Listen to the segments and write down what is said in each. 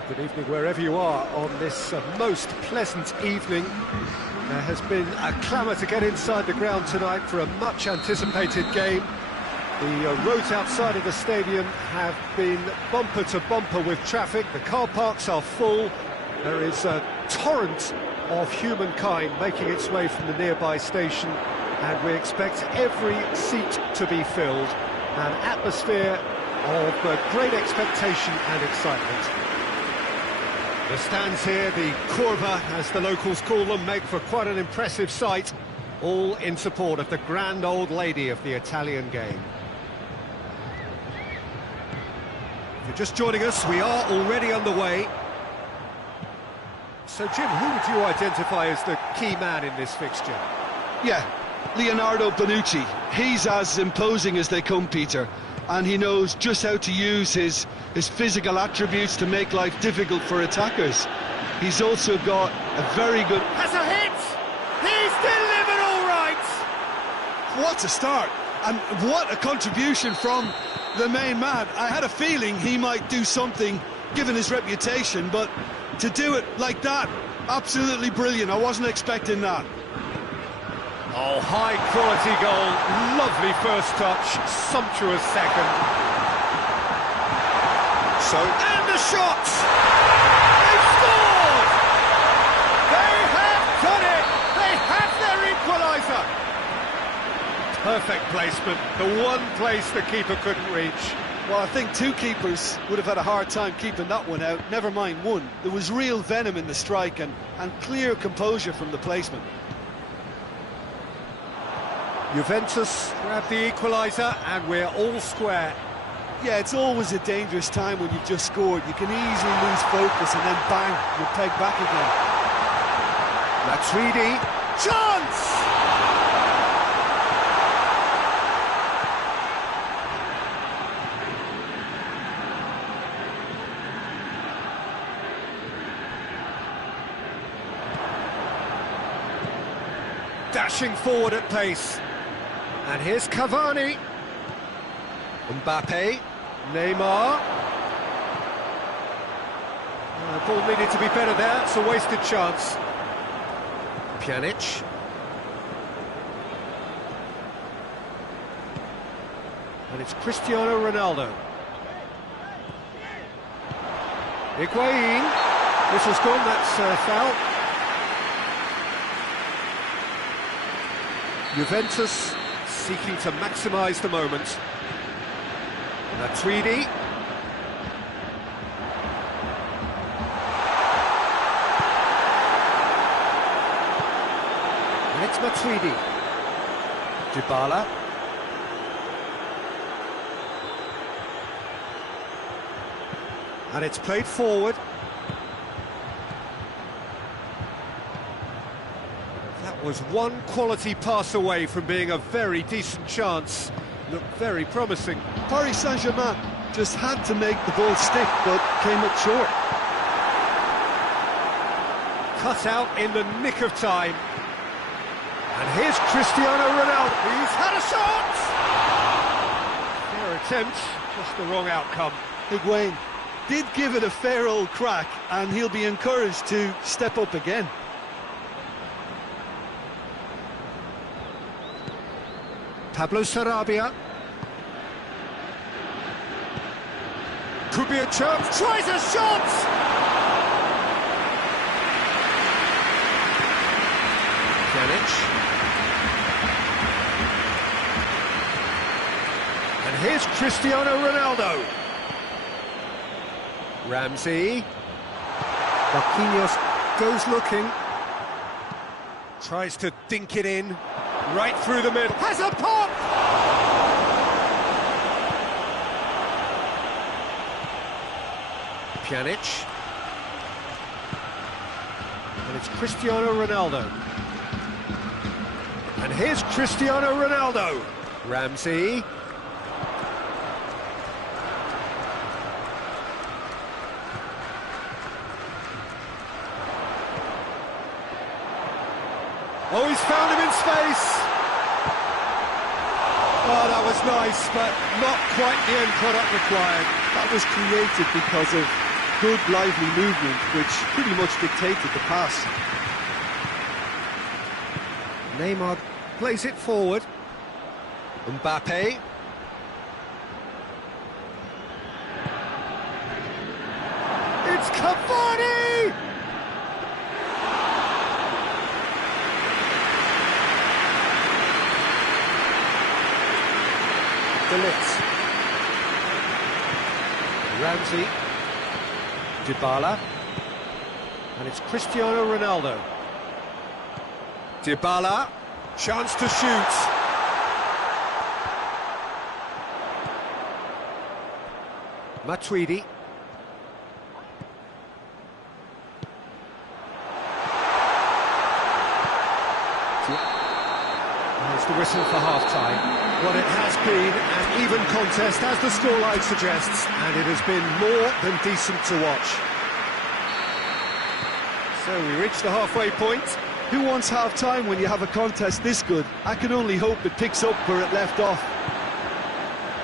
Well, good evening wherever you are on this most pleasant evening. There has been a clamour to get inside the ground tonight for a much-anticipated game. The roads outside of the stadium have been bumper to bumper with traffic. The car parks are full. There is a torrent of humankind making its way from the nearby station, and we expect every seat to be filled. An atmosphere of great expectation and excitement. The stands here, the curva, as the locals call them, make for quite an impressive sight, all in support of the grand old lady of the Italian game. If you're just joining us, we are already underway. So, Jim, who would you identify as the key man in this fixture? Yeah, Leonardo Bonucci. He's as imposing as they come, Peter, and he knows just how to use his physical attributes to make life difficult for attackers. He's also got a very good... Has a hit! He's delivered all right! What a start, and what a contribution from the main man. I had a feeling he might do something, given his reputation, but to do it like that, absolutely brilliant. I wasn't expecting that. Oh, high-quality goal, lovely first touch, sumptuous second. And the shot! They've scored! They have done it! They have their equaliser! Perfect placement, the one place the keeper couldn't reach. Well, I think two keepers would have had a hard time keeping that one out, never mind one. There was real venom in the strike and clear composure from the placement. Juventus grab the equaliser and we're all square. Yeah, it's always a dangerous time when you've just scored. You can easily lose focus and then bang, you're pegged back again. Matuidi, chance! Dashing forward at pace. And here's Cavani. Mbappe. Neymar. The ball needed to be better there. It's a wasted chance. Pjanic. And it's Cristiano Ronaldo. Higuain. Whistle's gone, that's foul. Juventus seeking to maximise the moment. Matuidi. And it's Matuidi. Dybala. And it's played forward. Was one quality pass away from being a very decent chance. Looked very promising. Paris Saint-Germain just had to make the ball stick, but came up short. Cut out in the nick of time. And here's Cristiano Ronaldo. He's had a shot! Fair attempt, just the wrong outcome. Higuain did give it a fair old crack, and he'll be encouraged to step up again. Pablo Sarabia. Could be a chance. Tries a shot! Pjanic. And here's Cristiano Ronaldo. Ramsey. Marquinhos goes looking. Tries to dink it in. Right through the middle. Has a pop! Pjanic. And it's Cristiano Ronaldo. And here's Cristiano Ronaldo. Ramsey. Oh, he's found him in space. Oh, that was nice, but not quite the end product required. That was created because of good, lively movement, which pretty much dictated the pass. Neymar plays it forward. Mbappe. It's Cavani! De Ligt. Ramsey. Dybala. And it's Cristiano Ronaldo. Dybala. Chance to shoot. Matuidi. There's the whistle for half-time. Well, it has been an even contest, as the scoreline suggests, and it has been more than decent to watch. So we reach the halfway point. Who wants half-time when you have a contest this good? I can only hope it picks up where it left off.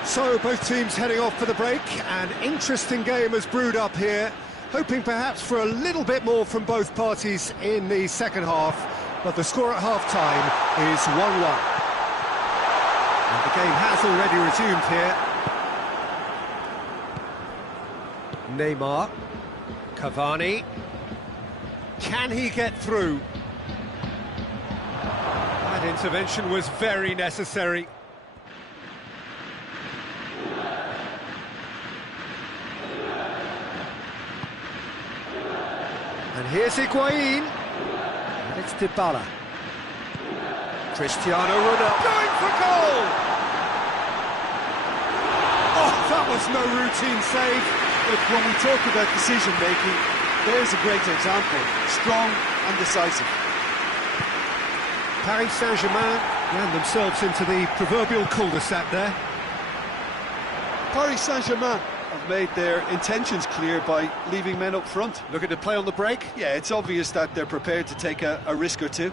So both teams heading off for the break. An interesting game has brewed up here, hoping perhaps for a little bit more from both parties in the second half, but the score at half-time is 1-1. And the game has already resumed here. Neymar. Cavani. Can he get through? That intervention was very necessary. And here's Higuain. And it's Dybala. Cristiano Ronaldo going for goal! Oh, that was no routine save. Look, when we talk about decision-making, there's a great example. Strong and decisive. Paris Saint-Germain ran themselves into the proverbial cul-de-sac there. Paris Saint-Germain have made their intentions clear by leaving men up front. Looking to play on the break? Yeah, it's obvious that they're prepared to take a risk or two.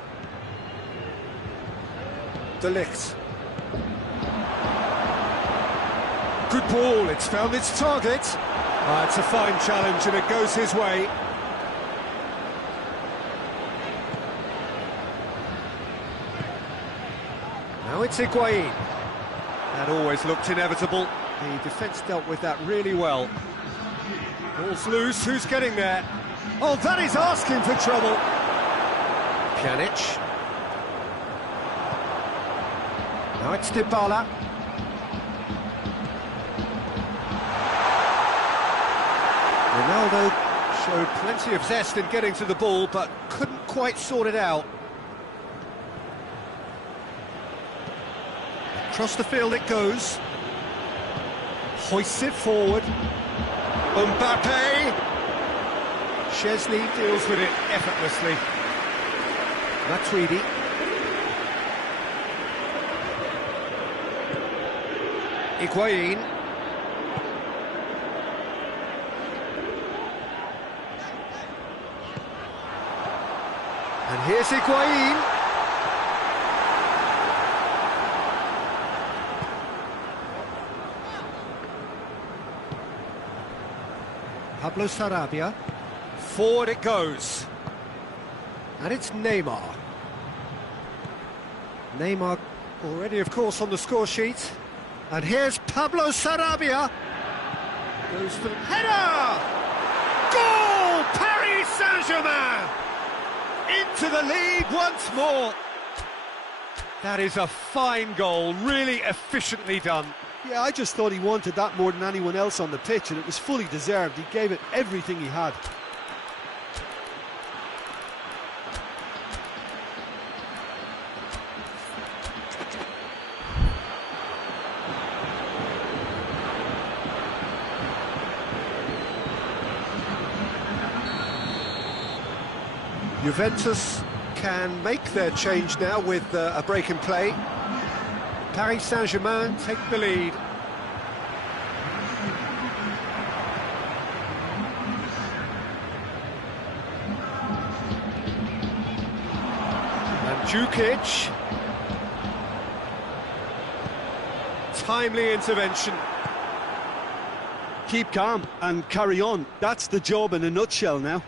De Ligt. Good ball, it's found its target. It's a fine challenge and it goes his way. Now it's Higuain. That always looked inevitable. The defence dealt with that really well. Ball's loose, who's getting there? Oh, that is asking for trouble. Pjanic. Now it's Dybala. Ronaldo showed plenty of zest in getting to the ball, but couldn't quite sort it out. Across the field it goes. Hoists it forward. Mbappe. Chesney deals with it effortlessly. Matuidi. Higuain. And here's Higuain. Pablo Sarabia. Forward it goes. And it's Neymar. Neymar already, of course, on the score sheet. And here's Pablo Sarabia. Goes for the header! Goal! Paris Saint-Germain! Into the lead once more. That is a fine goal, really efficiently done. Yeah, I just thought he wanted that more than anyone else on the pitch, and it was fully deserved. He gave it everything he had. Juventus can make their change now with a break in play. Paris Saint-Germain take the lead. Mandzukic. Timely intervention. keep calm and carry on. That's the job in a nutshell now.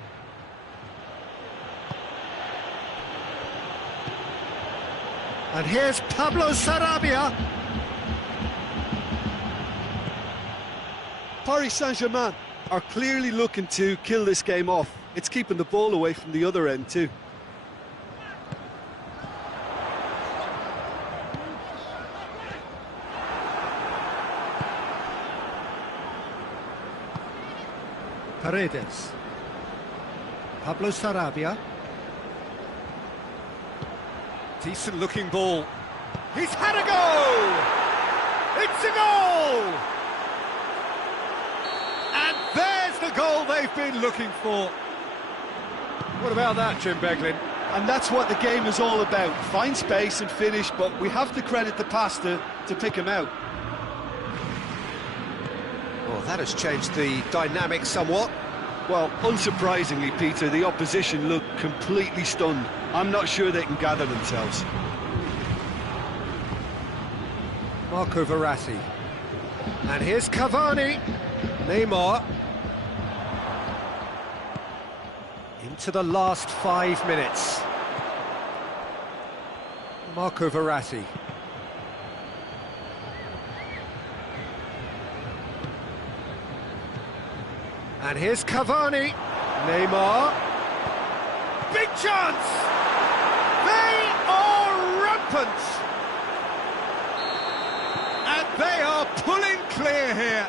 And here's Pablo Sarabia. Paris Saint-Germain are clearly looking to kill this game off. It's keeping the ball away from the other end too. Paredes. Pablo Sarabia. Decent looking ball. He's had a go! It's a goal! And there's the goal they've been looking for. What about that, Jim Beglin? And that's what the game is all about. Find space and finish, but we have to credit the pass to pick him out. Well, that has changed the dynamic somewhat. Well, unsurprisingly, Peter, the opposition look completely stunned. I'm not sure they can gather themselves. Marco Verratti. And here's Cavani. Neymar. Into the last 5 minutes. Marco Verratti. And here's Cavani. Neymar. Big chance! They are rampant! And they are pulling clear here.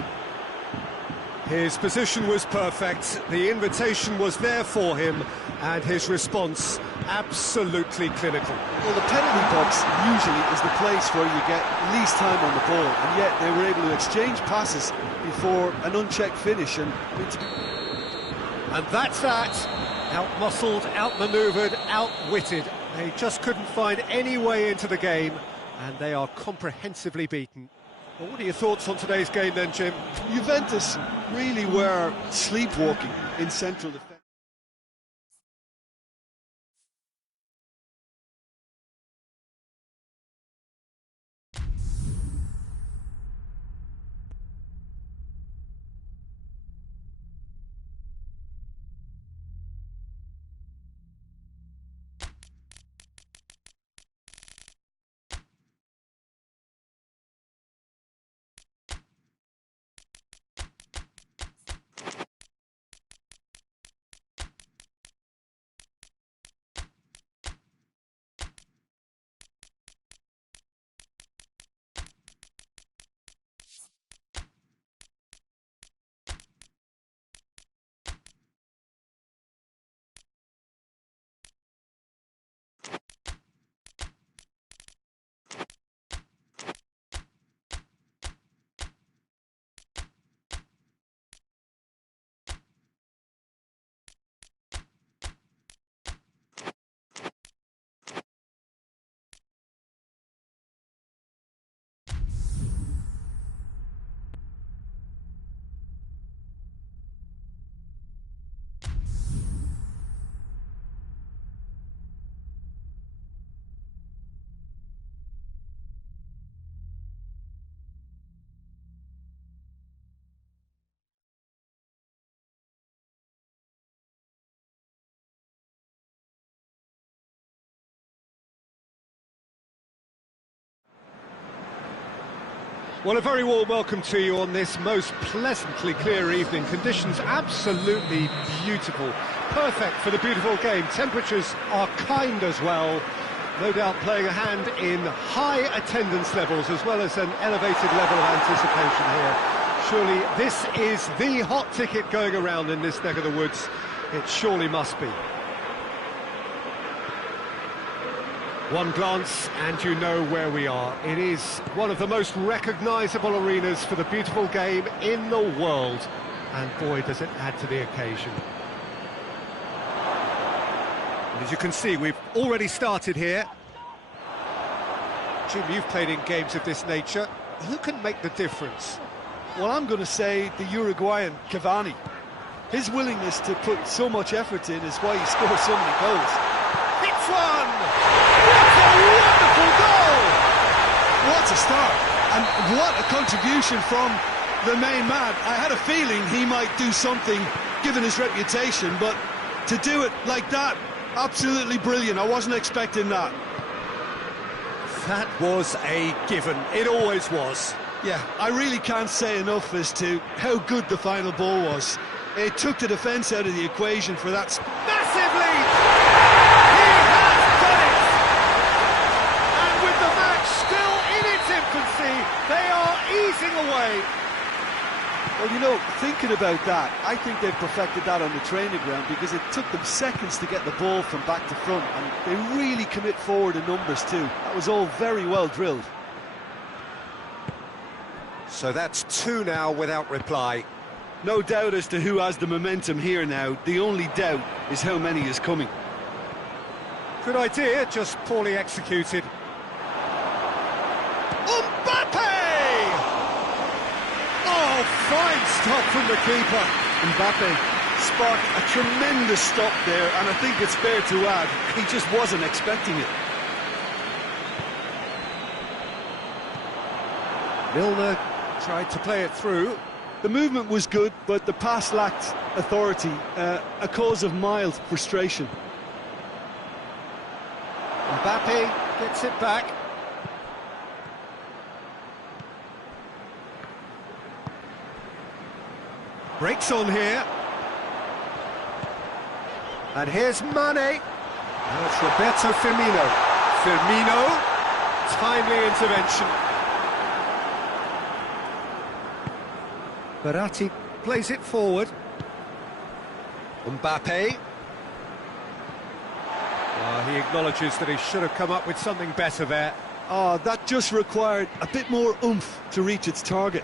His position was perfect, the invitation was there for him, and his response absolutely clinical. Well, the penalty box usually is the place where you get least time on the ball, and yet they were able to exchange passes before an unchecked finish. And that's that. Out-muscled, out-manoeuvred, outwitted. They just couldn't find any way into the game, and they are comprehensively beaten. Well, what are your thoughts on today's game then, Jim? Juventus really were sleepwalking in central defence. Well, a very warm welcome to you on this most pleasantly clear evening. Conditions absolutely beautiful. Perfect for the beautiful game. Temperatures are kind as well. No doubt playing a hand in high attendance levels as well as an elevated level of anticipation here. Surely this is the hot ticket going around in this neck of the woods. It surely must be. One glance and you know where we are. It is one of the most recognisable arenas for the beautiful game in the world. And boy, does it add to the occasion. And as you can see, we've already started here. Jim, you've played in games of this nature. Who can make the difference? Well, I'm going to say the Uruguayan Cavani. His willingness to put so much effort in is why he scores so many goals. It's one! What a wonderful goal! What a start, and what a contribution from the main man. I had a feeling he might do something, given his reputation, but to do it like that, absolutely brilliant. I wasn't expecting that. That was a given. It always was. Yeah, I really can't say enough as to how good the final ball was. It took the defence out of the equation for that. Massive lead! He has done it! And with the match still in its infancy, they are easing away. Well, you know, thinking about that, I think they've perfected that on the training ground because it took them seconds to get the ball from back to front, and they really commit forward in numbers too. That was all very well drilled. So that's 2 now without reply. No doubt as to who has the momentum here now. The only doubt is how many is coming. Good idea, just poorly executed. Mbappe! Oh, fine stop from the keeper. Mbappe sparked a tremendous stop there, and I think it's fair to add, he just wasn't expecting it. Milner tried to play it through. The movement was good, but the pass lacked authority, a cause of mild frustration. Mbappe gets it back. Breaks on here. And here's Mane. That's Roberto Firmino. Firmino, timely intervention. Verratti plays it forward. Mbappe. He acknowledges that he should have come up with something better there. Oh, that just required a bit more oomph to reach its target.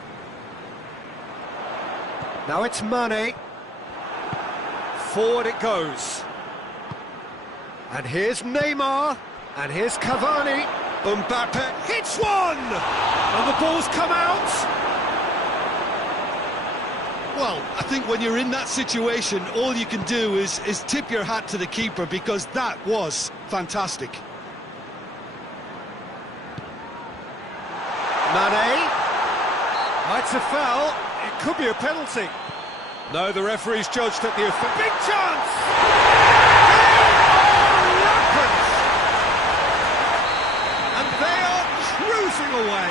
Now it's Mane. Forward it goes. And here's Neymar. And here's Cavani. Mbappe hits one! And the ball's come out. Well, I think when you're in that situation, all you can do is tip your hat to the keeper, because that was fantastic. Mane. It's a foul. It could be a penalty. No, the referee's judged that the offence. Big chance! They are rampant! And they are cruising away.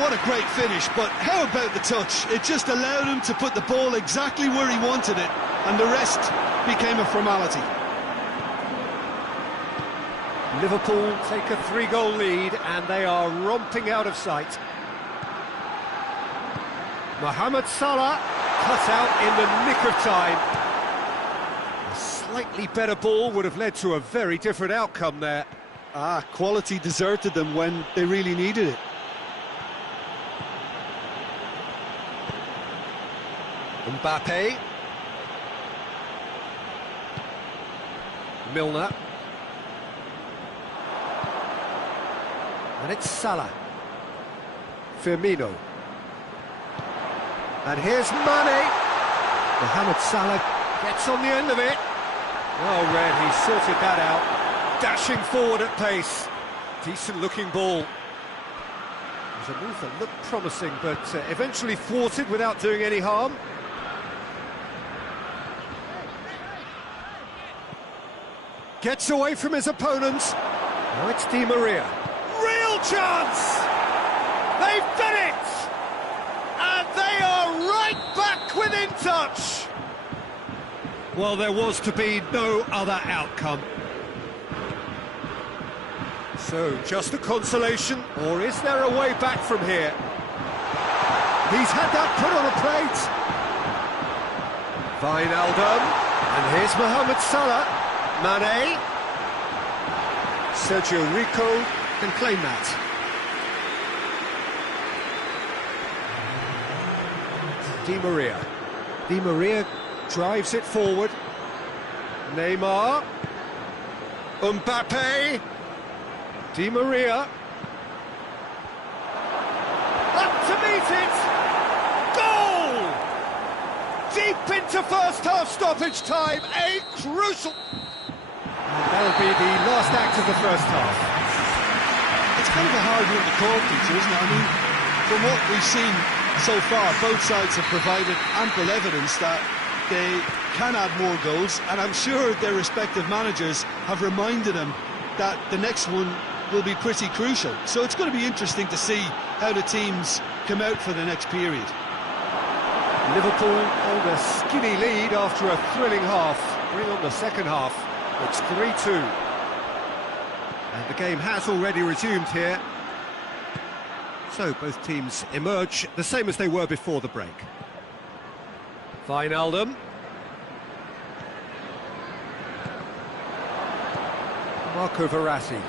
What a great finish, but how about the touch? It just allowed him to put the ball exactly where he wanted it, and the rest became a formality. Liverpool take a 3-goal lead, and they are romping out of sight. Mohamed Salah cut out in the nick of time. A slightly better ball would have led to a very different outcome there. Quality deserted them when they really needed it. Mbappe. Milner. And it's Salah. Firmino. And here's Mane. Mohamed Salah gets on the end of it. Well read, he sorted that out. Dashing forward at pace. Decent looking ball. It was a move that looked promising, but eventually thwarted without doing any harm. Gets away from his opponents. Now it's Di Maria. Real chance! They've done it! And they are right back within touch! Well, there was to be no other outcome. So, just a consolation, or is there a way back from here? He's had that put on a plate. Wijnaldum, and here's Mohamed Salah. Mane. Sergio Rico can claim that. Di Maria. Di Maria drives it forward. Neymar. Mbappe. Di Maria. Up to meet it. Goal! Deep into first half stoppage time. A crucial... And that'll be the last act of the first half. It's kind of a hard one to call, Peter, isn't it? I mean, From what we've seen so far, both sides have provided ample evidence that they can add more goals, and I'm sure their respective managers have reminded them that the next one will be pretty crucial. So it's going to be interesting to see how the teams come out for the next period. Liverpool hold a skinny lead after a thrilling half. Bring on the second half. It's 3-2. And the game has already resumed here. So both teams emerge the same as they were before the break. Wijnaldum. Marco Verratti.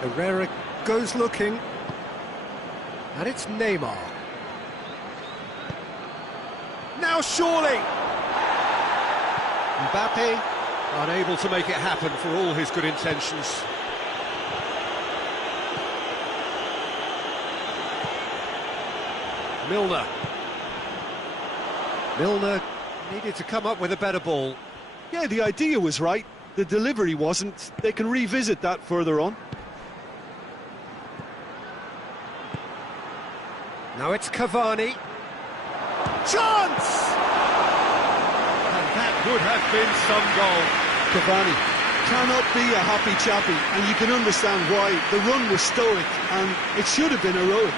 Herrera goes looking. And it's Neymar. Now surely! Mbappe unable to make it happen for all his good intentions. Milner needed to come up with a better ball. Yeah, the idea was right, the delivery wasn't. They can revisit that further on. Now it's Cavani. Chance! And that would have been some goal. Cavani cannot be a happy chappy, and you can understand why. The run was stoic, and it should have been heroic.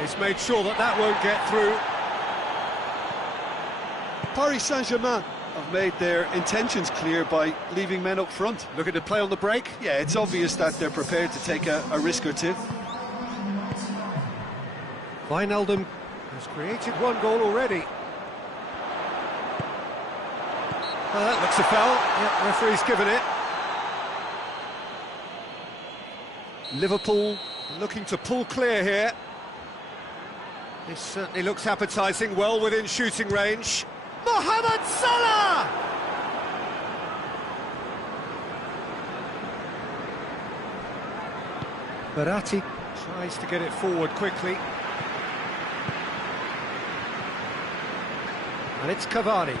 He's made sure that that won't get through. Paris Saint-Germain have made their intentions clear by leaving men up front. Looking to play on the break? Yeah, it's obvious that they're prepared to take a risk or two. Wijnaldum has created one goal already. That looks a foul. Yep, referee's given it. Liverpool looking to pull clear here. This certainly looks appetising, well within shooting range. Mohamed Salah! Verratti tries to get it forward quickly. And it's Cavani.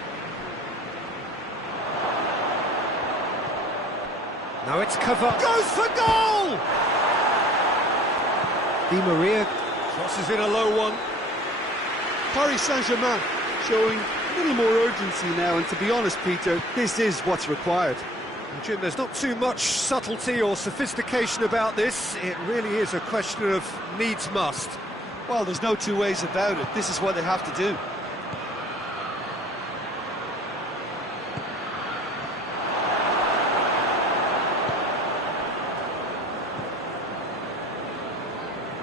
Now it's Cavani. Goes for goal! Di Maria crosses in a low one. Paris Saint-Germain showing a little more urgency now, and to be honest, Peter, this is what's required. Jim, there's not too much subtlety or sophistication about this. It really is a question of needs must. Well, there's no two ways about it. This is what they have to do.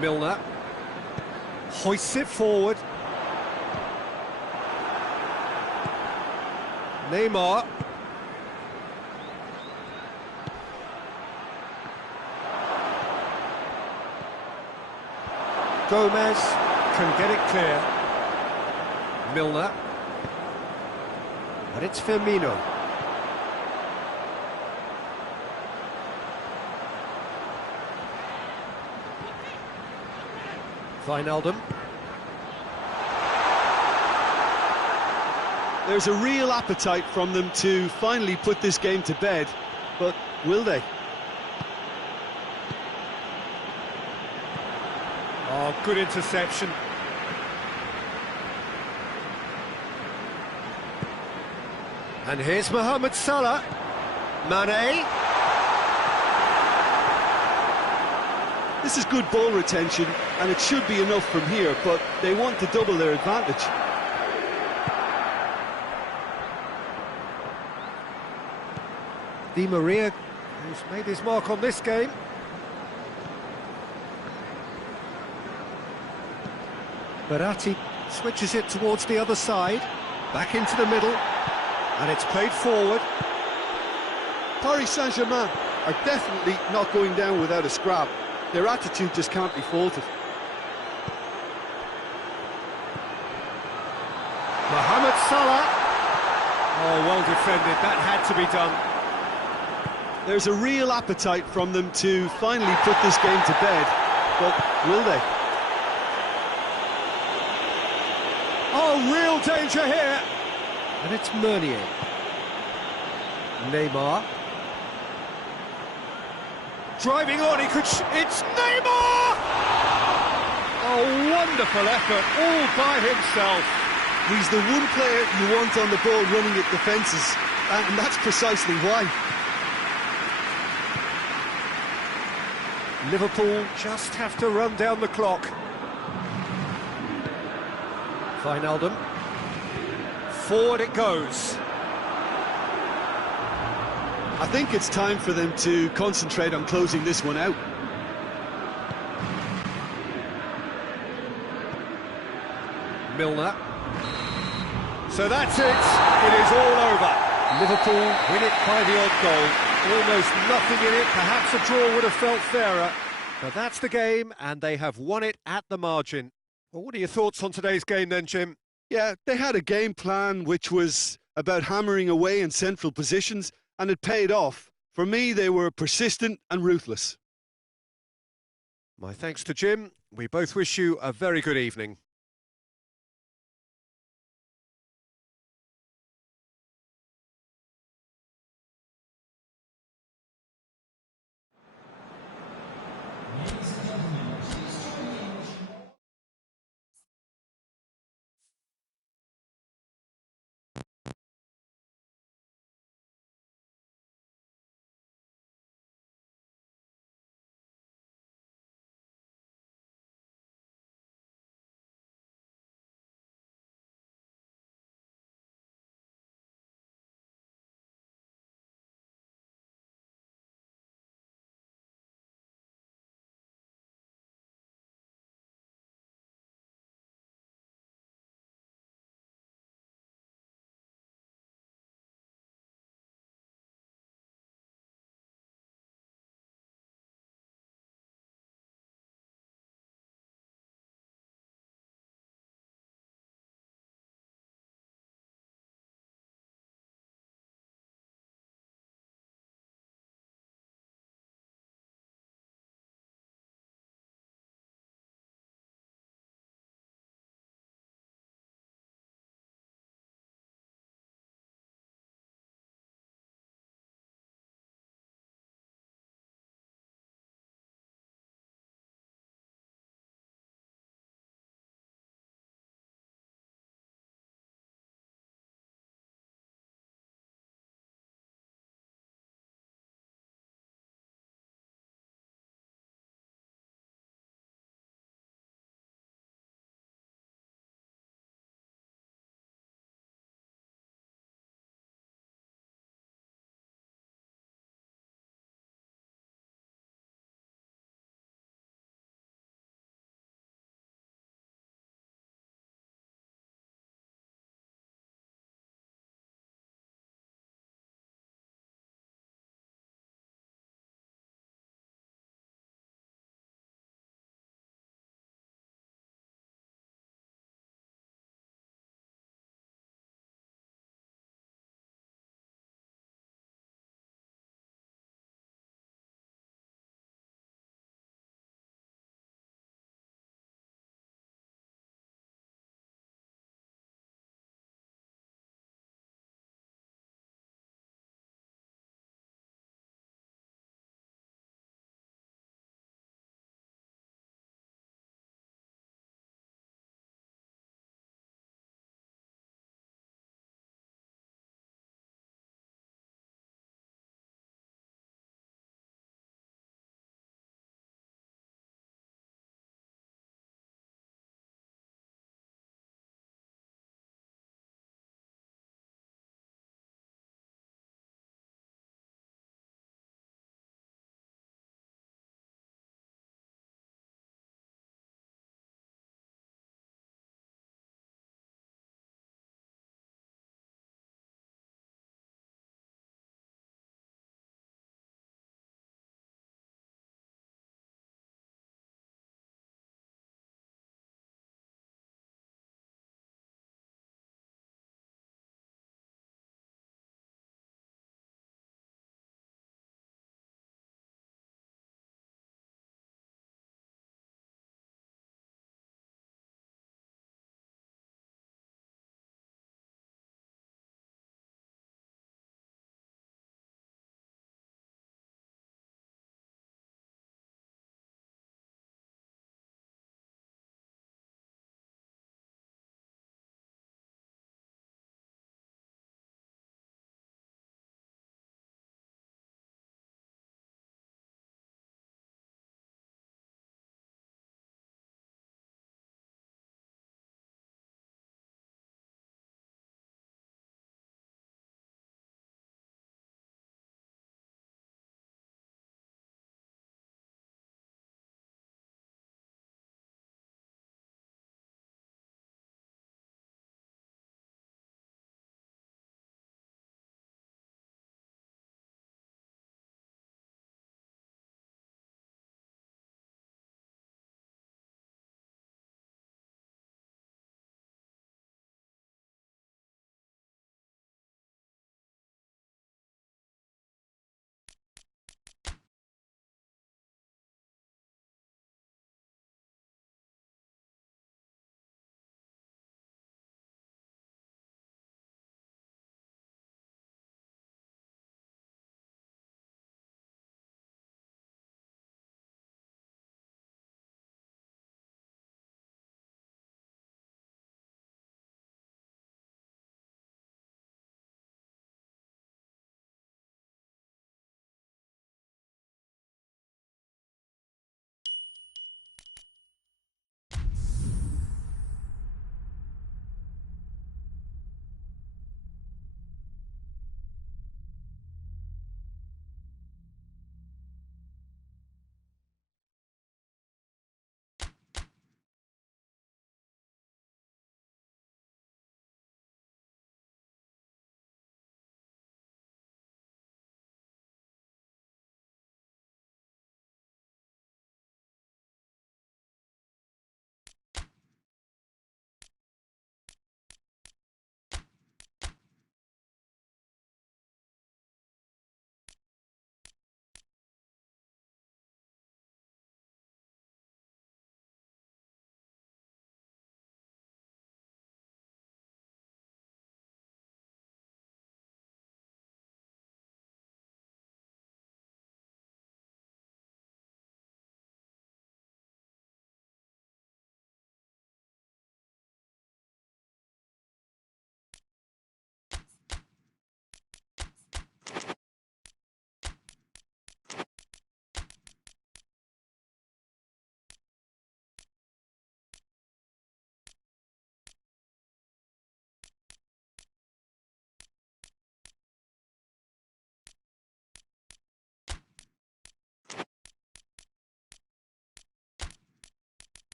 Milner hoists it forward. Neymar. Gomez can get it clear. Milner. But it's Firmino. Wijnaldum. There's a real appetite from them to finally put this game to bed, but will they? Oh, good interception. And here's Mohamed Salah. Mane. This is good ball retention, and it should be enough from here, but they want to double their advantage. Di Maria, who's made his mark on this game. Verratti switches it towards the other side, back into the middle, and it's played forward. Paris Saint-Germain are definitely not going down without a scrap. Their attitude just can't be faulted. Mohamed Salah. Oh, well defended, that had to be done. There's a real appetite from them to finally put this game to bed, but will they? Oh, real danger here. And it's Meunier. Neymar. driving on, he could... It's Neymar! A wonderful effort, all by himself. He's the one player you want on the ball running at defences, and that's precisely why. Liverpool just have to run down the clock. Wijnaldum. Forward it goes. I think it's time for them to concentrate on closing this one out. Milner. So that's it. It is all over. Liverpool win it by the odd goal. Almost nothing in it. Perhaps a draw would have felt fairer. But that's the game, and they have won it at the margin. Well, what are your thoughts on today's game then, Jim? Yeah, they had a game plan which was about hammering away in central positions, and it paid off. For me, they were persistent and ruthless. My thanks to Jim. We both wish you a very good evening.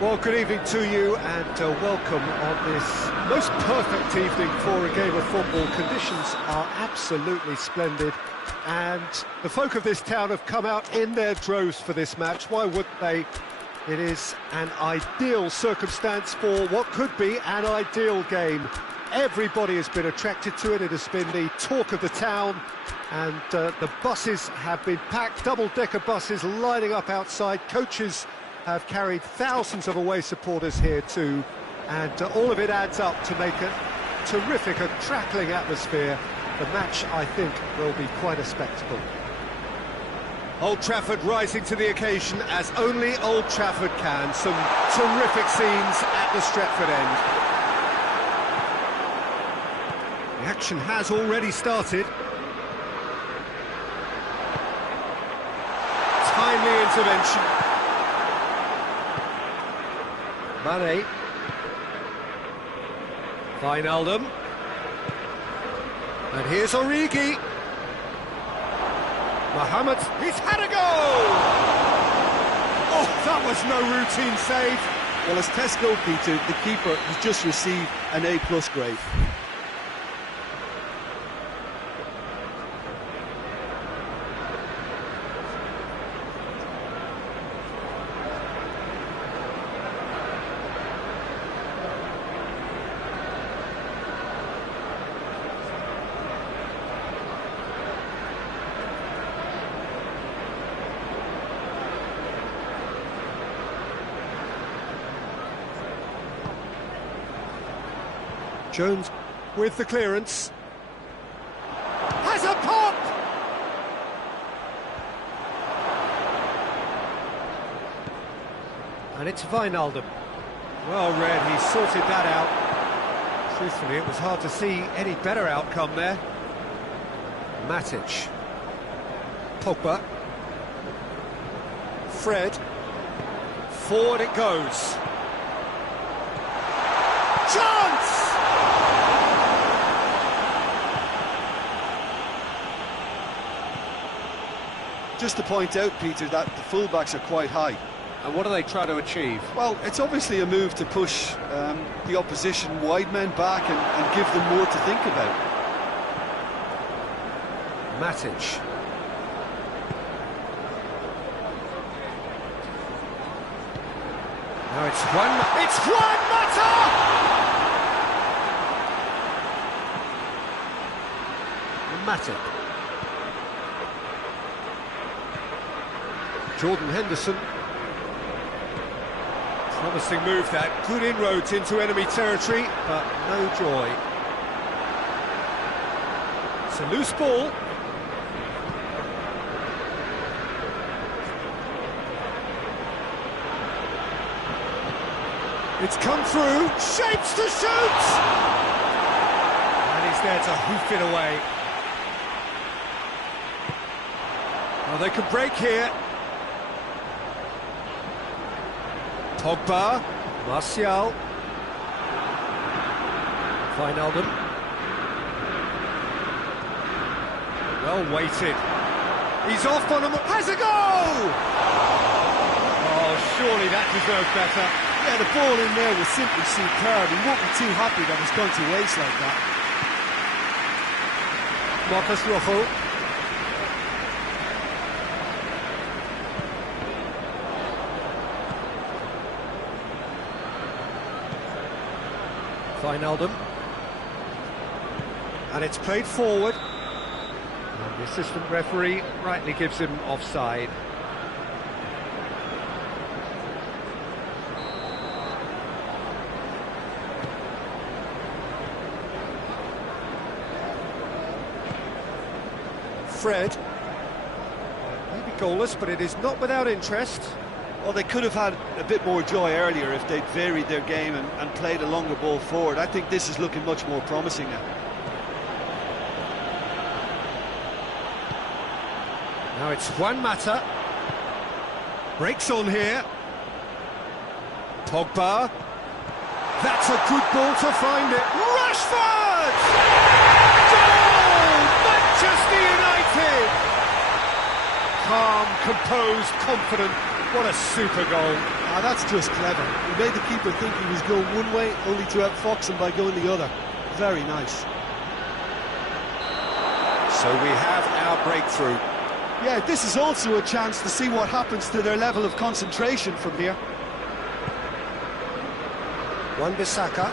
Well, good evening to you and welcome on this most perfect evening for a game of football. Conditions are absolutely splendid and the folk of this town have come out in their droves for this match. Why wouldn't they? It is an ideal circumstance for what could be an ideal game. Everybody has been attracted to it. It has been the talk of the town and the buses have been packed, double-decker buses lining up outside. Coaches have carried thousands of away supporters here too, and all of it adds up to make a terrific, a crackling atmosphere. The match, I think, will be quite a spectacle. Old Trafford rising to the occasion as only Old Trafford can. Some terrific scenes at the Stretford end. The action has already started. Timely intervention. Mane. Wijnaldum. And here's Origi. Mohamed, he's had a goal! Oh, that was no routine save. Well, as Tesco, Peter, the keeper has just received an A+ grade. Jones with the clearance. Has a pop! And it's Wijnaldum. Well read, he sorted that out. Truthfully, it was hard to see any better outcome there. Matic. Pogba. Fred. Forward it goes. Chance! Just to point out, Peter, that the fullbacks are quite high. And what do they try to achieve? Well, it's obviously a move to push the opposition wide men back and give them more to think about. Matic. Now it's Juan Mata! Matic. Jordan Henderson. Promising move that. Good inroads into enemy territory, but no joy. It's a loose ball. It's come through. Shapes to shoot! And he's there to hoof it away. Well, they could break here. Pogba, Martial, Wijnaldum. Well weighted. He's off on him. Has a goal! Oh, surely that deserved better. Yeah, the ball in there was simply superb. He won't be too happy that it's gone to waste like that. Marcus Rojo. Wijnaldum. And it's played forward. And the assistant referee rightly gives him offside. Fred. Maybe goalless, but it is not without interest. Well, they could have had a bit more joy earlier if they'd varied their game and played a longer ball forward. I think this is looking much more promising now. Now it's Juan Mata. Breaks on here. Pogba. That's a good ball to find it. Rashford! Goal! Manchester United! Calm, composed, confident. What a super goal. Ah, that's just clever. He made the keeper think he was going one way, only to outfox him by going the other. Very nice. So we have our breakthrough. Yeah, this is also a chance to see what happens to their level of concentration from here. Wan-Bissaka.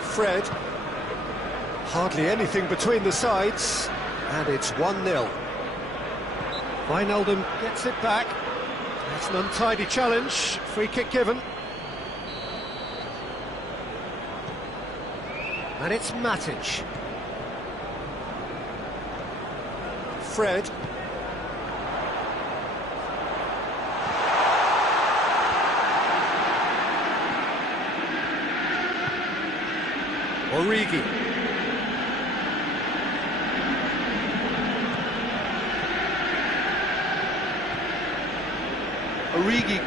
Fred. Hardly anything between the sides, and it's 1-0. Wijnaldum gets it back. It's an untidy challenge. Free kick given. And it's Matic. Fred. Origi. Origi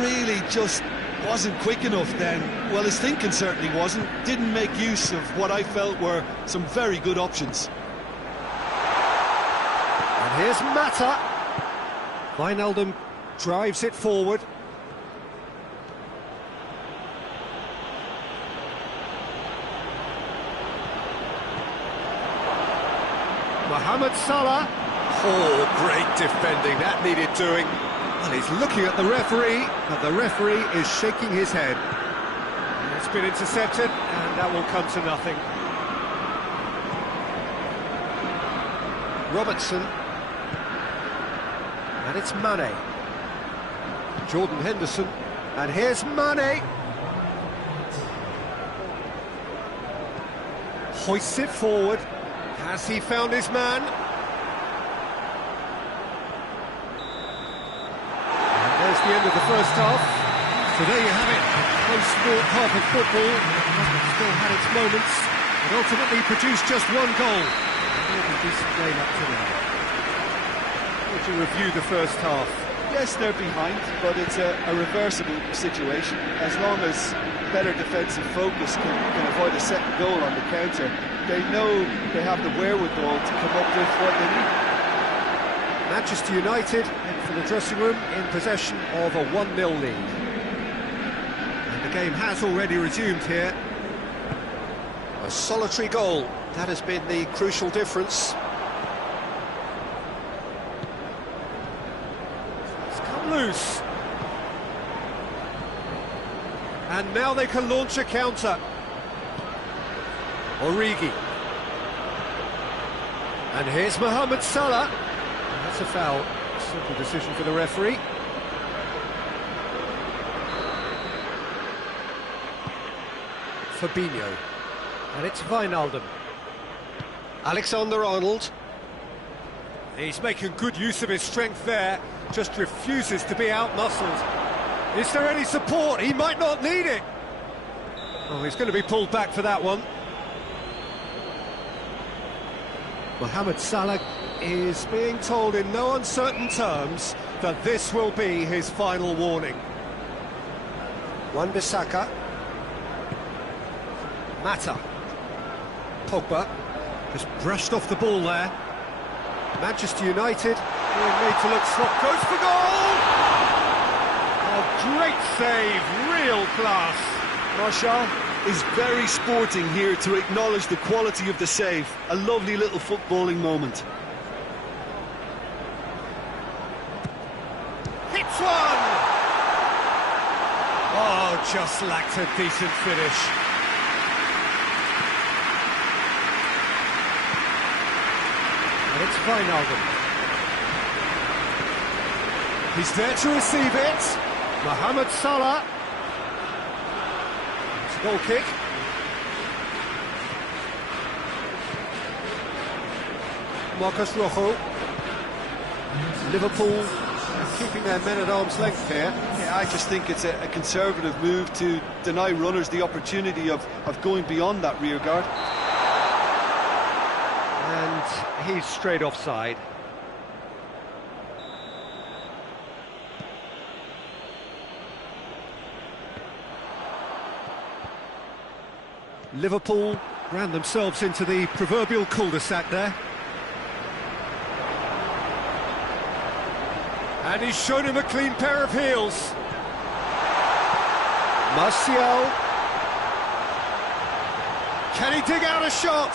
really just wasn't quick enough then. Well, his thinking certainly wasn't. Didn't make use of what I felt were some very good options. And here's Mata. Wijnaldum drives it forward. Mohamed Salah. Oh, great defending. That needed doing. Well, he's looking at the referee, but the referee is shaking his head. It's been intercepted, and that will come to nothing. Robertson. And it's Mane. Jordan Henderson. And here's Mane. Hoists it forward. Has he found his man? And there's the end of the first half. So there you have it. Close sport half of football. Still had its moments, but ultimately produced just one goal. A decent game up to now. Would you review the first half? Yes, they're behind, but it's a reversible situation. As long as better defensive focus can avoid a second goal on the counter, they know they have the wherewithal to come up with what they need. Manchester United head for the dressing room in possession of a 1-0 lead. And the game has already resumed here. A solitary goal, that has been the crucial difference. It's come loose. And now they can launch a counter. Origi. And here's Mohamed Salah. And that's a foul. Simple decision for the referee. Fabinho. And it's Wijnaldum. Alexander-Arnold. He's making good use of his strength there. Just refuses to be outmuscled. Is there any support? He might not need it. Oh, he's going to be pulled back for that one. Mohamed Salah is being told in no uncertain terms that this will be his final warning. Wan-Bissaka. Mata. Pogba just brushed off the ball there. Manchester United being made to look slow. Goes for goal! Oh, great save, real class. Martial is very sporting here to acknowledge the quality of the save. A lovely little footballing moment. Hits one! Oh, just lacked a decent finish. And it's Wijnaldum. He's there to receive it. Mohamed Salah. It's a goal kick. Marcus Rojo. Liverpool keeping their men at arm's length here. Yeah, I just think it's a conservative move to deny runners the opportunity of going beyond that rear guard. And he's straight offside. Liverpool ran themselves into the proverbial cul-de-sac there. And he's shown him a clean pair of heels. Martial. Can he dig out a shot?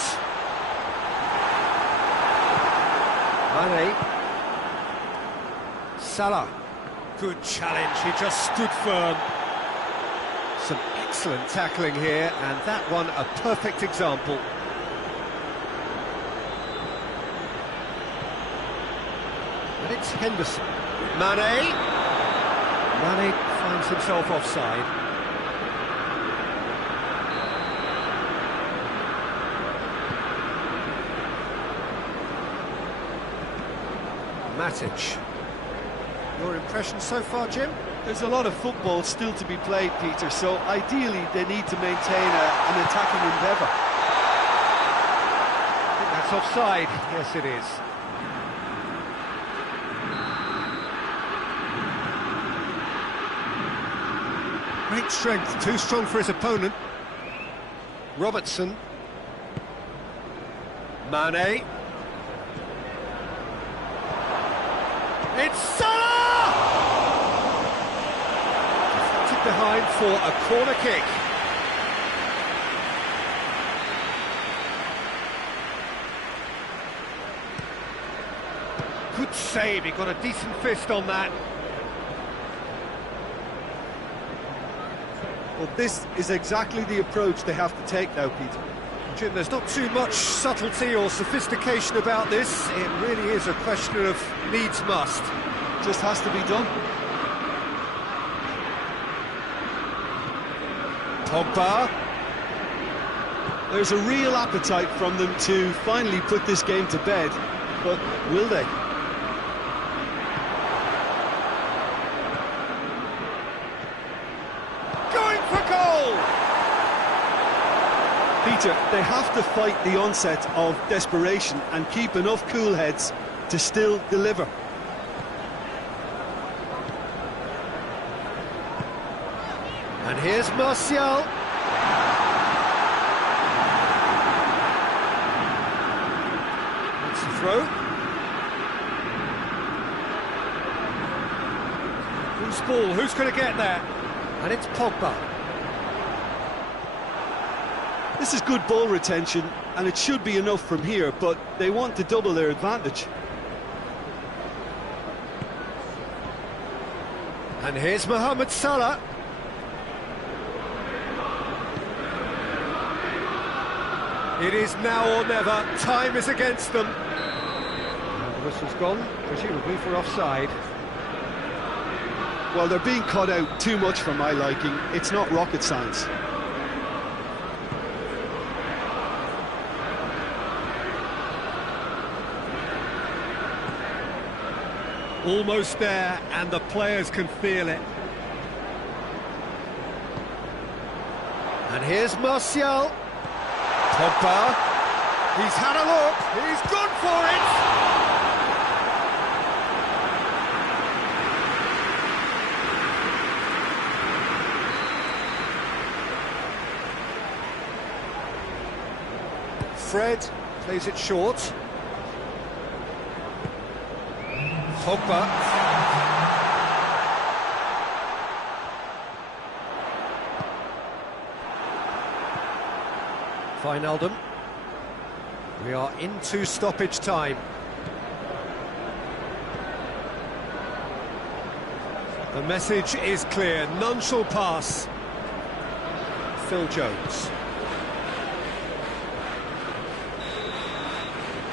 Mane. Salah. Good challenge, he just stood firm. Some excellent tackling here, and that one a perfect example. And it's Henderson. Mane. Mane finds himself offside. Matic. Your impression so far, Jim? There's a lot of football still to be played, Peter, so ideally they need to maintain an attacking endeavour. I think that's offside. Yes, it is. Great strength, too strong for his opponent. Robertson. Mane. It's Salah! Deflected behind for a corner kick. Good save, he got a decent fist on that. Well, this is exactly the approach they have to take now, Peter. Jim, there's not too much subtlety or sophistication about this. It really is a question of needs must. Just has to be done. Pogba. There's a real appetite from them to finally put this game to bed, but will they? Going for goal! Peter, they have to fight the onset of desperation and keep enough cool heads to still deliver. And here's Martial. That's the throw. Who's ball? Who's going to get there? And it's Pogba. This is good ball retention, and it should be enough from here, but they want to double their advantage. And here's Mohamed Salah. It is now or never. Time is against them. And the whistle's gone, presumably for offside. Well, they're being cut out too much for my liking. It's not rocket science. Almost there, and the players can feel it. And here's Martial. Pogba. He's had a look. He's gone for it. Fred plays it short. Pogba. Wijnaldum. We are into stoppage time. The message is clear, none shall pass. Phil Jones.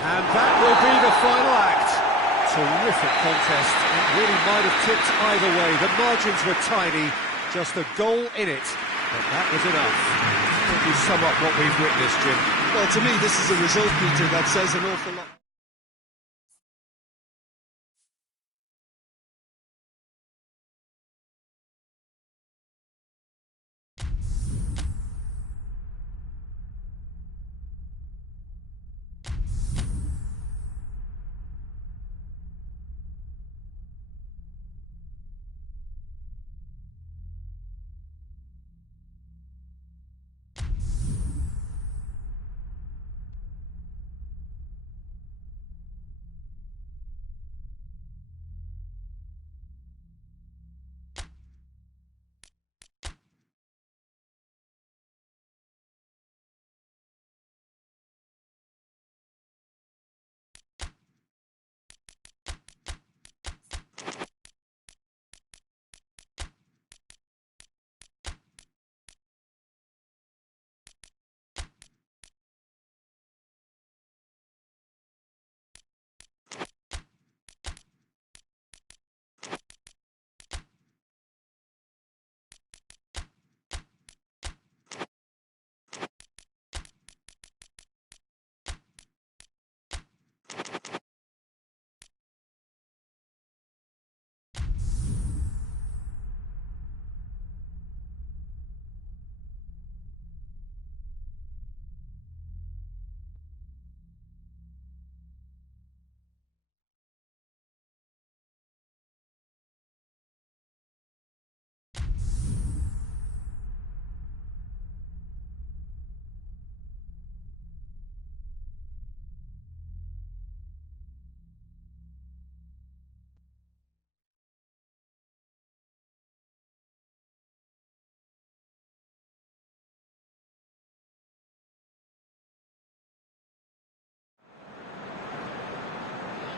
And that will be the final act. Terrific contest. It really might have tipped either way. The margins were tiny, just a goal in it, but that was enough. How do you sum up what we've witnessed, Jim? Well, to me, this is a result, Peter, that says an awful lot.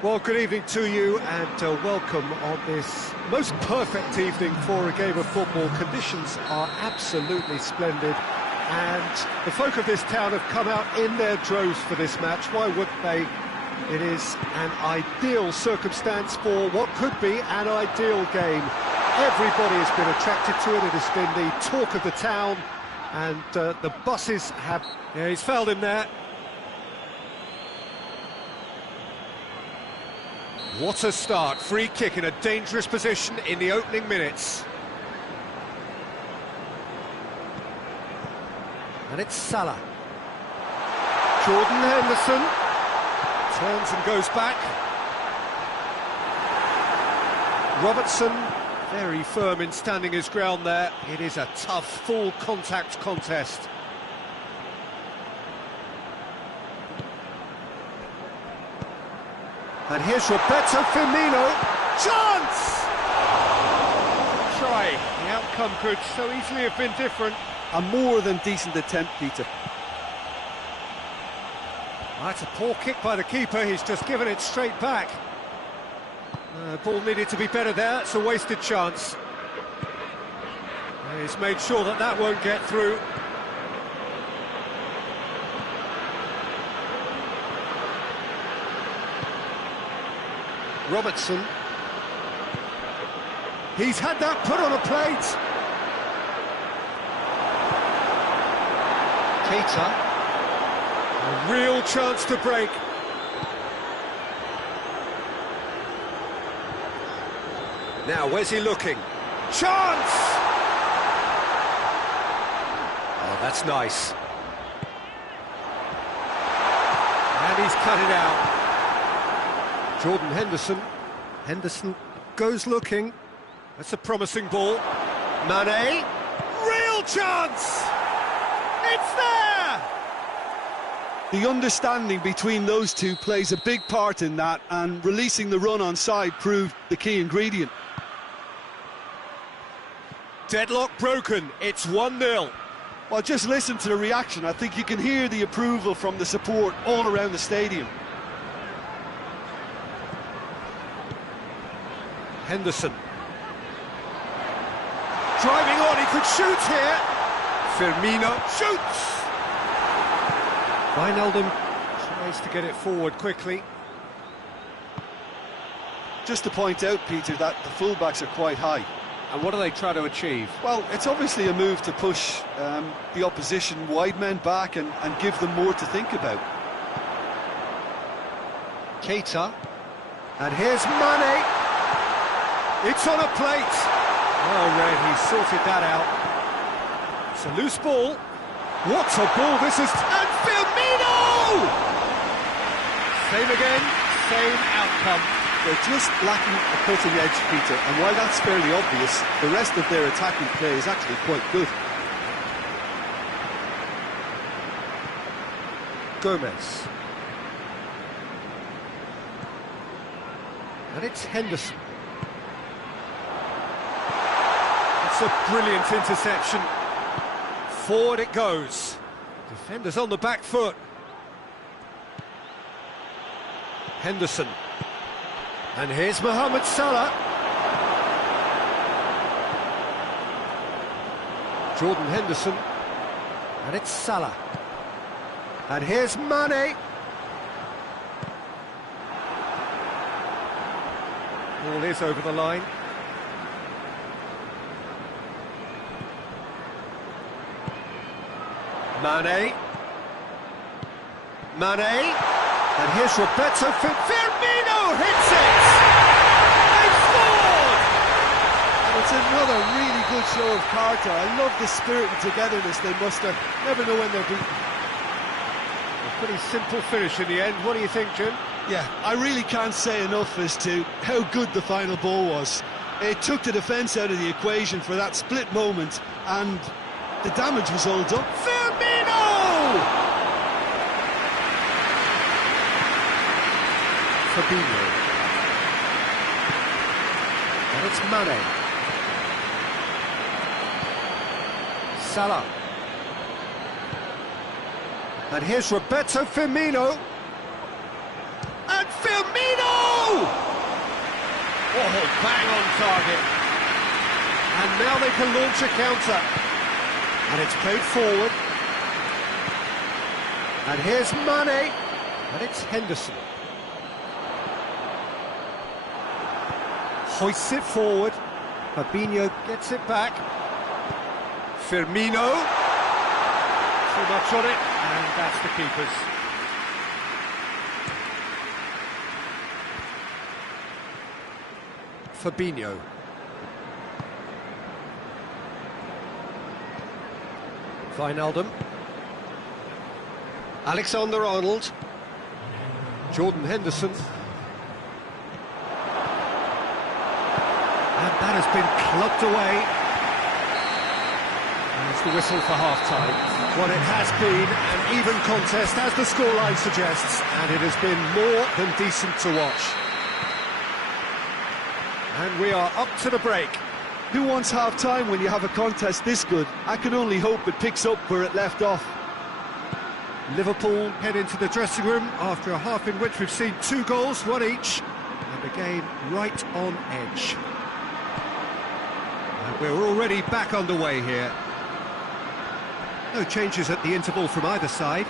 Well, good evening to you and welcome on this most perfect evening for a game of football. Conditions are absolutely splendid and the folk of this town have come out in their droves for this match. Why wouldn't they? It is an ideal circumstance for what could be an ideal game. Everybody has been attracted to it. It has been the talk of the town and the buses have... Yeah, he's fouled him there. What a start, free kick in a dangerous position in the opening minutes. And it's Salah. Jordan Henderson turns and goes back. Robertson, very firm in standing his ground there. It is a tough, full contact contest. And here's Roberto Firmino. Chance! Try. The outcome could so easily have been different. A more than decent attempt, Peter. That's a poor kick by the keeper. He's just given it straight back. Ball needed to be better there. It's a wasted chance. He's made sure that that won't get through. Robertson. He's had that put on a plate. Keita. A real chance to break. Now, where's he looking? Chance! Oh, that's nice. And he's cut it out. Jordan Henderson. Henderson goes looking. That's a promising ball. Mane. Real chance! It's there! The understanding between those two plays a big part in that, and releasing the run on side proved the key ingredient. Deadlock broken. It's 1-0. Well, just listen to the reaction. I think you can hear the approval from the support all around the stadium. Henderson. Driving on, he could shoot here. Firmino shoots. Wijnaldum tries to get it forward quickly. Just to point out, Peter, that the fullbacks are quite high. And what do they try to achieve? Well, it's obviously a move to push the opposition wide men back and give them more to think about. Keita. And here's Mane. It's on a plate. Well read, he sorted that out. It's a loose ball. What a ball this is. And Firmino! Same again, same outcome. They're just lacking a cutting edge, Peter, and while that's fairly obvious, the rest of their attacking play is actually quite good. Gomez. And it's Henderson. It's a brilliant interception. Forward it goes. Defenders on the back foot. Henderson. And here's Mohamed Salah. Jordan Henderson. And it's Salah. And here's Mane. Ball is over the line. Mane. And here's Roberto Firmino hits it! They scored! And it's another really good show of character. I love the spirit and togetherness they muster. Never know when they're beaten. A pretty simple finish in the end. What do you think, Jim? Yeah, I really can't say enough as to how good the final ball was. It took the defence out of the equation for that split moment, and the damage was all done. Firmino! Fabinho. And it's Mane. Salah. And here's Roberto Firmino. And Firmino! Oh, bang on target. And now they can launch a counter. And it's played forward. And here's Mane. And it's Henderson. Hoists it forward. Fabinho gets it back. Firmino. Too much on it. And that's the keeper's. Fabinho. Wijnaldum. Alexander-Arnold. Jordan Henderson. And that has been clubbed away. And it's the whistle for half-time. Well, it has been an even contest, as the scoreline suggests, and it has been more than decent to watch. And we are up to the break. Who wants half-time when you have a contest this good? I can only hope it picks up where it left off. Liverpool head into the dressing room after a half in which we've seen 2 goals, 1 each, and the game right on edge. And we're already back underway here. No changes at the interval from either side.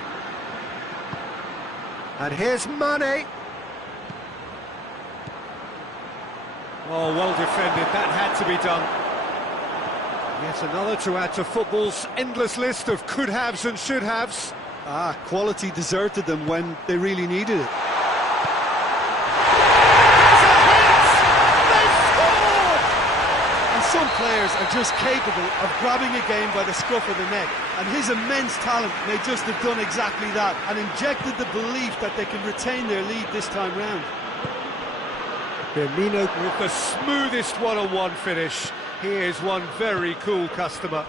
And here's Mane. Oh, well defended, that had to be done. Yet another to add to football's endless list of could-haves and should-haves. Quality deserted them when they really needed it. And some players are just capable of grabbing a game by the scruff of the neck, and his immense talent may just have done exactly that and injected the belief that they can retain their lead this time round. Firmino with the smoothest one-on-one finish. He is one very cool customer.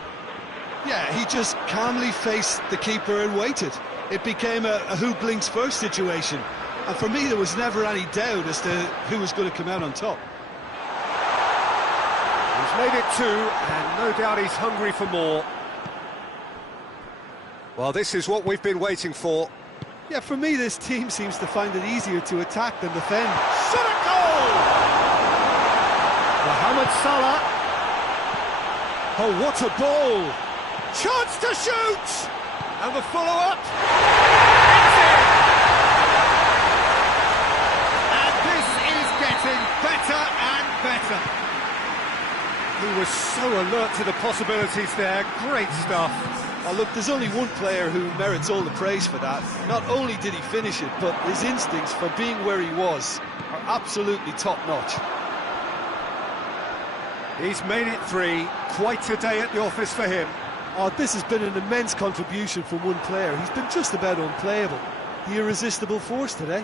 Yeah, he just calmly faced the keeper and waited. It became a who blinks first situation. And for me, there was never any doubt as to who was going to come out on top. He's made it 2, and no doubt he's hungry for more. Well, this is what we've been waiting for. Yeah, for me, this team seems to find it easier to attack than defend. Shot a goal! Mohamed Salah. Oh, what a ball! Chance to shoot! And the follow-up. It's in! And this is getting better and better. He was so alert to the possibilities there. Great stuff. Oh, look, there's only one player who merits all the praise for that. Not only did he finish it, but his instincts for being where he was are absolutely top-notch. He's made it 3. Quite a day at the office for him. Oh, this has been an immense contribution from one player. He's been just about unplayable. The irresistible force today.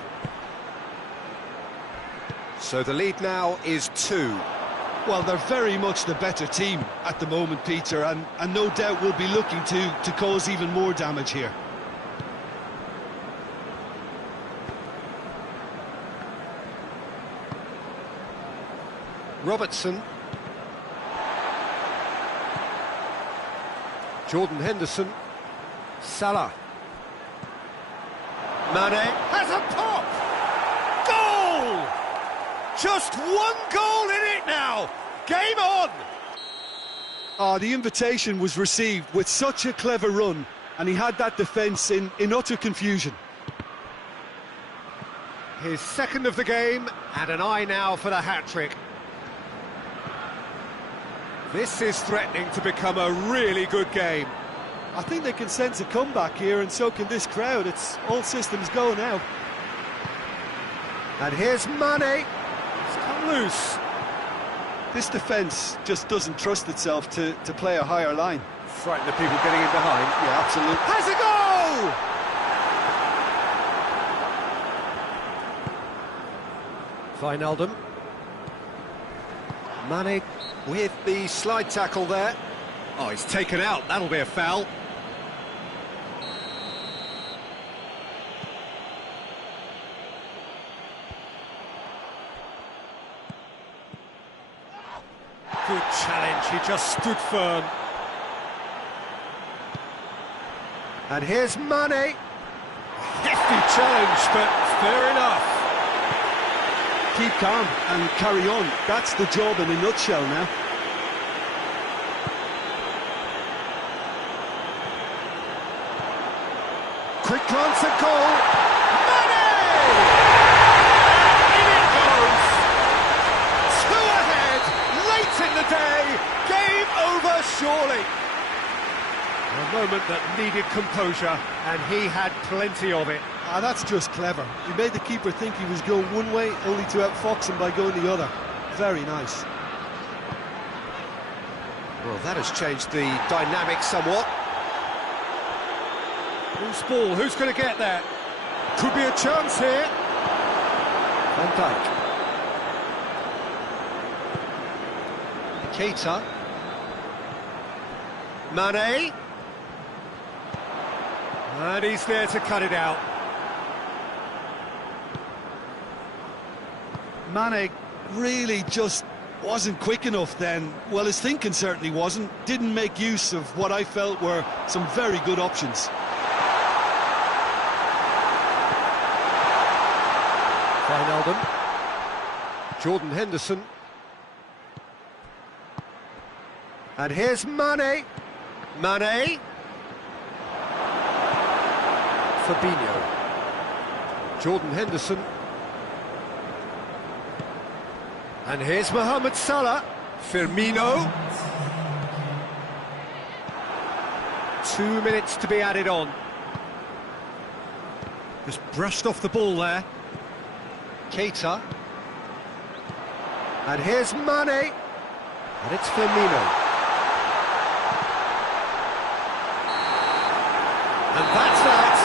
So the lead now is 2. Well, they're very much the better team at the moment, Peter, and no doubt will be looking to cause even more damage here. Robertson. Jordan Henderson. Salah. Mane has a pop! Goal! Just 1 goal in it now! Game on! The invitation was received with such a clever run, and he had that defence in utter confusion. His 2nd of the game, and an eye now for the hat-trick. This is threatening to become a really good game. I think they can sense a comeback here, and so can this crowd. It's all systems go now. And here's Mane. It's come loose. This defence just doesn't trust itself to play a higher line. Frighten the people getting in behind. Yeah, absolutely. Has a goal! Wijnaldum. Mane with the slide tackle there. Oh, he's taken out. That'll be a foul. Good challenge. He just stood firm. And here's Mane. Hefty challenge, but fair enough. keep calm and carry on. That's the job in a nutshell now. Quick glance at goal. Mane! In it goes. Two ahead, late in the day. Game over, surely. A moment that needed composure, and he had plenty of it. Ah, that's just clever. He made the keeper think he was going one way, only to outfox him by going the other. Very nice. Well, that has changed the dynamic somewhat. Loose ball, who's going to get there? Could be a chance here. Van Dijk. Keita. Mane. And he's there to cut it out. Mane really just wasn't quick enough then. Well, his thinking certainly wasn't. Didn't make use of what I felt were some very good options. Wijnaldum. Jordan Henderson. And here's Mane. Mane. Fabinho. Jordan Henderson. And here's Mohamed Salah. Firmino. 2 minutes to be added on. Just brushed off the ball there. Keita. And here's Mane. And it's Firmino. And that's that.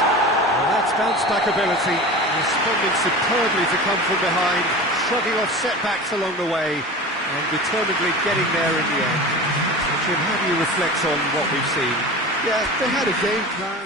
Well, that's bounce-back ability. Responding superbly to come from behind, shrugging off setbacks along the way, and determinedly getting there in the end. So, Jim, how do you reflect on what we've seen? Yeah, they had a game plan.